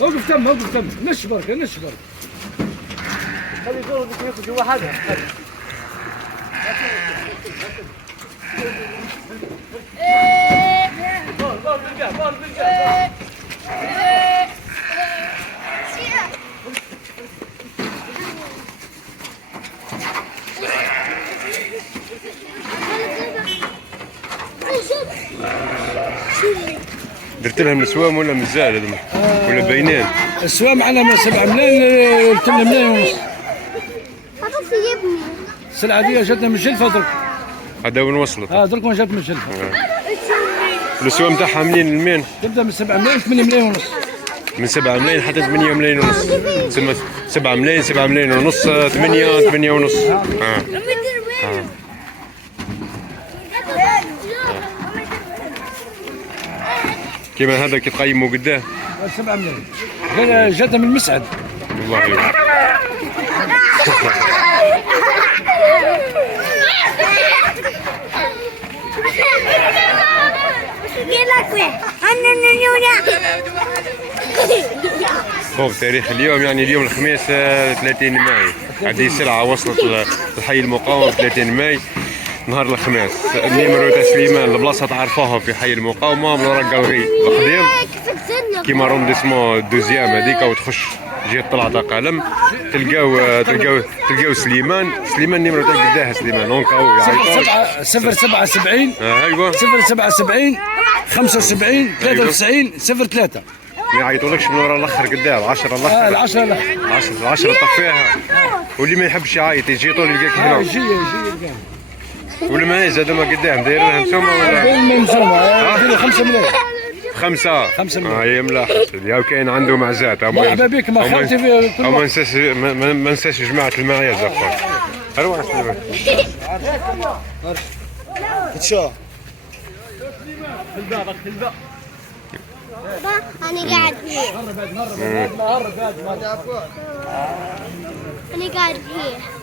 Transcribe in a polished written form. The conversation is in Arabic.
وقف تم نشبر خلي يدور ياخذ جوا حاجه. درت لهم السوام ولا مازال هذوما ولا باينين؟ السوام على 7 ملايين 8 ملايين ونص. السلعه دي جاتنا من جلفه درك. هذا وين وصلت؟ درك وين جات من جلفه. السوام تاعها منين لمين؟ تبدا من 7 ملايين 8 ملايين ونص. من 7 ملايين حتى 8 ملايين ونص. تسمى 7 ملايين 7 ملايين ونص 8 ونص. كيما هذا كي تقيموا قداه؟ 7 ملايين. جاتها من مسعد. والله يبارك. هو تاريخ اليوم يعني اليوم الخميس 30 ماي. هذه سلعة وصلت لحي المقاومة 30 ماي نهار الخميس. النيميرو تاع سليمان البلاصة تعرفوها في حي المقاومة من ورا القالغي القديم كيما رونديسمون دوزيام هذيك وتخش جهة طلعة قلم تلقاو سليمان النيميرو تاع قداه سليمان دونك هو يعيطوا 077 ايوا 077 75 93 03. ما يعيطولكش من ورا الاخر قداه 10 الاخر. 10 طفيها. واللي ما يحبش يعيط يجي طول يلقاك هنا. يجي ولا ما هذوما قدام دايرين لهم مسومه ولا؟ دايرين مسومه دايرين 5 ملايين. 5 ملايين. هي ملاح. اليوم كاين عنده معزات. مرحبا بك ما خالتي في ما ننساش جماعه المعيز اخويا. اروح سليمان. تشوف أنا قاعد فيه. أنا قاعد فيه.